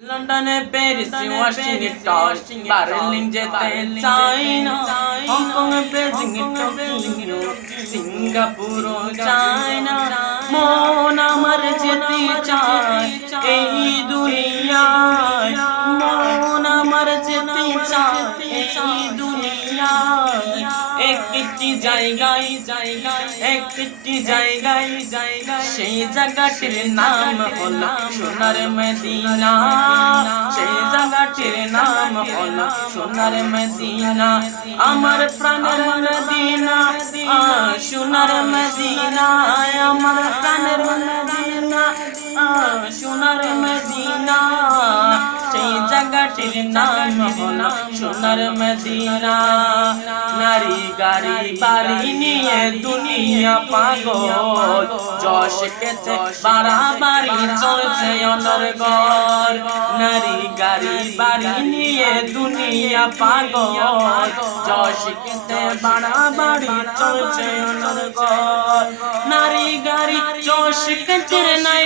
লন্ডনে Paris Washington Berlin যেতে চাই না হংকং বেজিং টোকিও সিঙ্গাপুর চাই না মন আমার যেতে চায় এই দুনিয়ায় জায়গায় জায়গায়, একটি জায়গায় জায়গায় সেই জায়গাটির নাম হলো সোনার মদিনা। সেই জায়গাটির নাম হলো সোনার মদিনা। আমার প্রাণের মদিনা সোনার মদিনা। আমার প্রাণের মদিনা সোনার নাম হলো সোনার মদিনা। নারী গাড়ি, বাড়ি নিয়ে দুনিয়া পাগল। যশ কেতে বাড়াবাড়ি চলছে অনর্গল নারী গাড়ি, বাড়ি নিয়ে দুনিয়া পাগল। যশ কেতে বাড়াবাড়ি চলছে অনর্গল নারী গাড়ি, যশ কেতে নাইর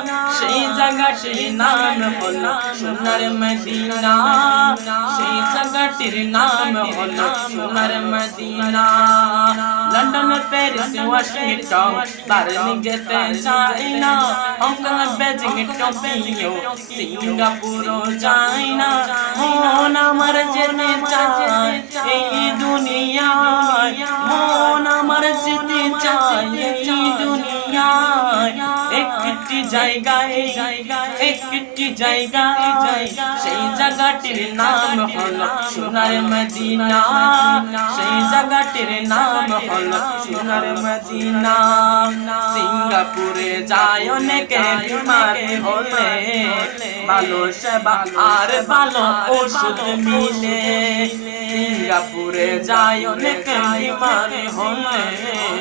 সেই জায়গাটির নাম হলো সোনার মদিনা সেই জায়গাটির নাম হলো Sonar Madina London Paris Washington Berlin যেতে চাই না হংকং বেজিং টোকিও সিঙ্গাপুর যাই না মন আমার যেতে চায় এই দুনিয়ায় মন আমার যেতে চায় এই দুনিয়ায় একটি জায়গায় একটি জায়গায় সেই জায়গাটির নাম হলো সোনার মদিনা। সেই জায়গাটির নাম হলো সোনার সিঙ্গাপুরে যায় অনেকে ভালো সেবা আর ভালো ওষুধ মিলে। সিঙ্গাপুরে যায় অনেকে হলে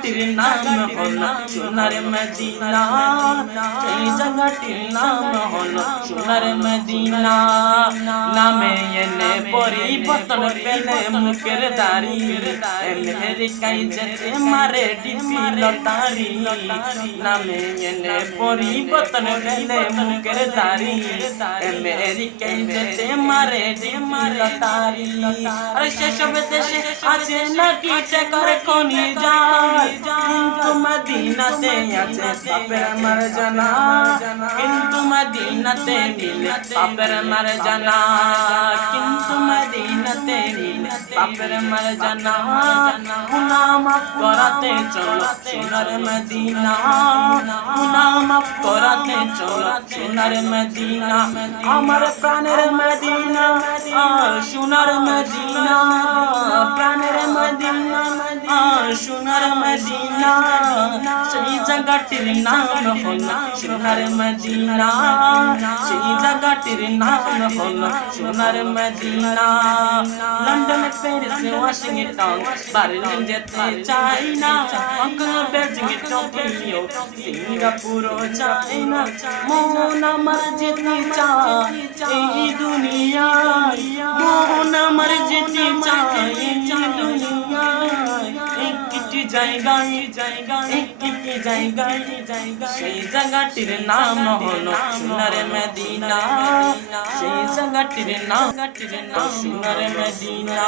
জায়গাটির নাম হলো সোনার মদিনা সেই জায়গাটির নাম হলো সোনার মদিনা নামে এনে পরিবর্তন পেলে মুখের দাড়ি আমেরিকায় যেতে মারে ডিপি লতারি নামে এনে পরিবর্তন পেলে মুখের দাড়ি আমেরিকায় যেতে মারে ডিপি লতারি আরে সেসব দেশে আছে নাকি টাকার খনি যায় কিন্তু মদিনাতে আছে পাপের মার জানা কিন্তু মদিনাতে মিলে পাপের মার জানা কিন্তু মদিনাতে মিলে পাপের মার জানা করাতে চলো সোনার মদিনা। করাতে চলো সোনার মদিনা। আমার প্রাণের মদিনা সোনার মদিনা। প্রাণের সোনার মদিনা। সেই জায়গাটির নাম হলো সোনার মদিনা। সেই জায়গাটির নাম হলো Sonar Madina. London Paris Washington Berlin যেতে চাই না। হংকং বেজিং টোকিও সিঙ্গাপুর চাই না। মন আমার যেতে চায় এই দুনিয়ায়। মন আমার যেতে চায় জায়গায় একটি জায়গায় জায়গায় সেই জায়গাটির নাম হলো সোনার মদিনা। সেই জায়গাটির নাম সোনার মদিনা।